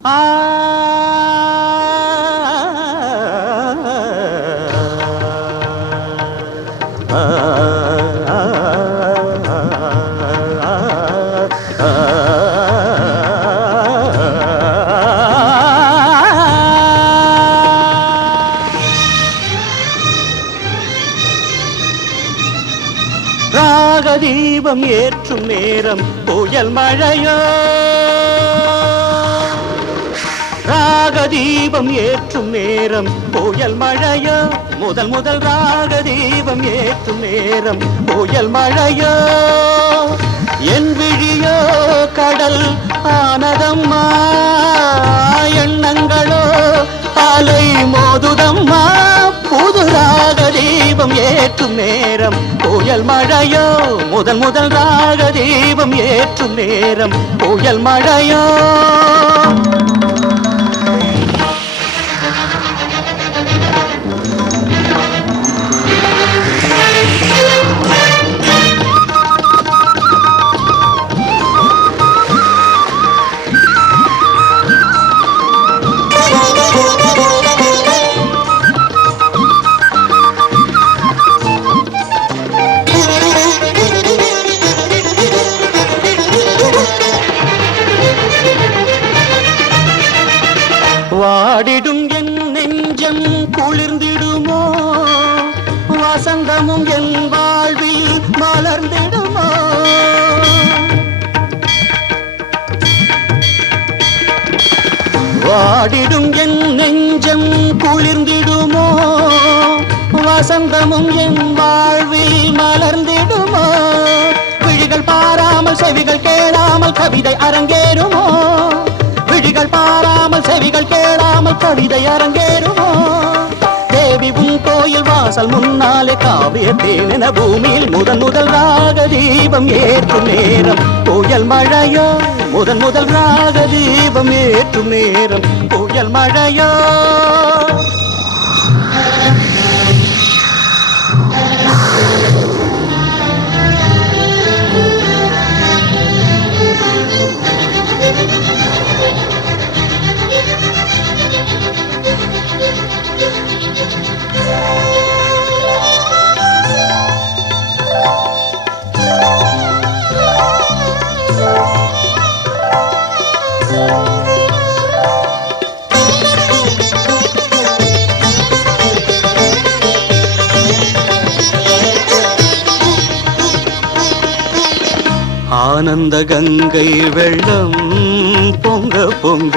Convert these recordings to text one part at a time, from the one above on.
ஆ ராகதீபம் ஏற்றும் நேரம் புயல் மழையோ ராகதீபம் ஏற்றும் நேரம் புயல் மழையோ முதல் முதல் ராகதீபம் ஏற்றும் நேரம் புயல் மழையோ என் விழியோ கடல் ஆனதம்மா எண்ணங்களோ அலை மோதுதம்மா புது ராகதீபம் ஏற்றும் நேரம் புயல் மழையோ முதல் முதல் ராகதீபம் ஏற்றும் நேரம் புயல் மழையோ வாடிடும் என் நெஞ்சம் குளிர்ந்திடுமோ வசந்தமும் என் வாழ்வில் மலர்ந்திடுமோ வாடிடும் என் நெஞ்சம் குளிர்ந்திடுமோ வசந்தமும் என் வாழ்வில் மலர்ந்திடுமோ விழிகள் பாராமல் செவிகள் கேளாமல் கவிதை அரங்கேறுமோ விழிகள் பாராமல் செவிகள் கேளாமல் கவிதை அரங்கேறுமோ தேவி உன் கோயில் வாசல் முன்னாலே காவிய தேனென பூமியில் முதன் முதல் ராகதீபம் ஏற்றும் நேரம் புயல் மழையோ முதன் முதல் ராகதீபம் ஏற்றும் நேரம் புயல் மழையோ ஆனந்த கங்கை வெள்ளம் பொங்க பொங்க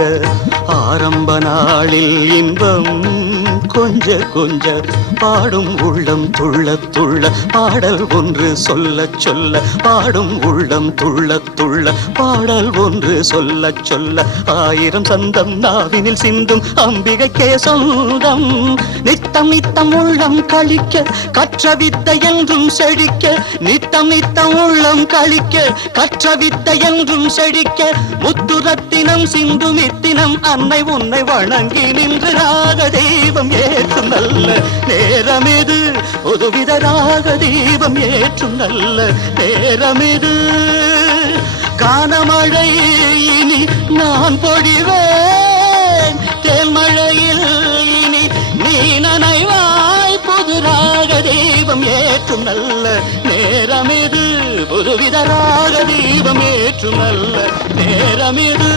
ஆரம்ப நாளில் இன்பம் கொஞ்ச கொஞ்ச பாடும் உள்ளம் துள்ள துள்ள பாடல் ஒன்று சொல்ல சொல்ல பாடும் உள்ளம் துள்ள துள்ள பாடல் ஒன்று சொல்ல சொல்ல ஆயிரம் சந்தம் நாவினில் சிந்தும் அம்பிகைக்கே சொந்தம் நித்தம் நித்தம் உள்ளம் கழிக்க கற்ற வித்தை என்றும் செழிக்க நித்தம் நித்தம் உள்ளம் கழிக்க கற்ற வித்தை என்றும் செழிக்க முத்துரத்தினம் சிந்து மித்தினம் அன்னை உன்னை வணங்கி நின்று ராகதீபம் ஏற்றும் நல்ல நேரம் இது புதுவித ராகதீபம் ஏற்றும் நல்ல நேரம் இது கானமழை இனி நான் பொழிவேன் தேன்மழையில் இனி நீ நனைவாய் புது ராகதீபம் ஏற்றும் நல்ல நேரம் இது புதுவித ராகதீபம் ஏற்றும் நல்ல நேரம் இது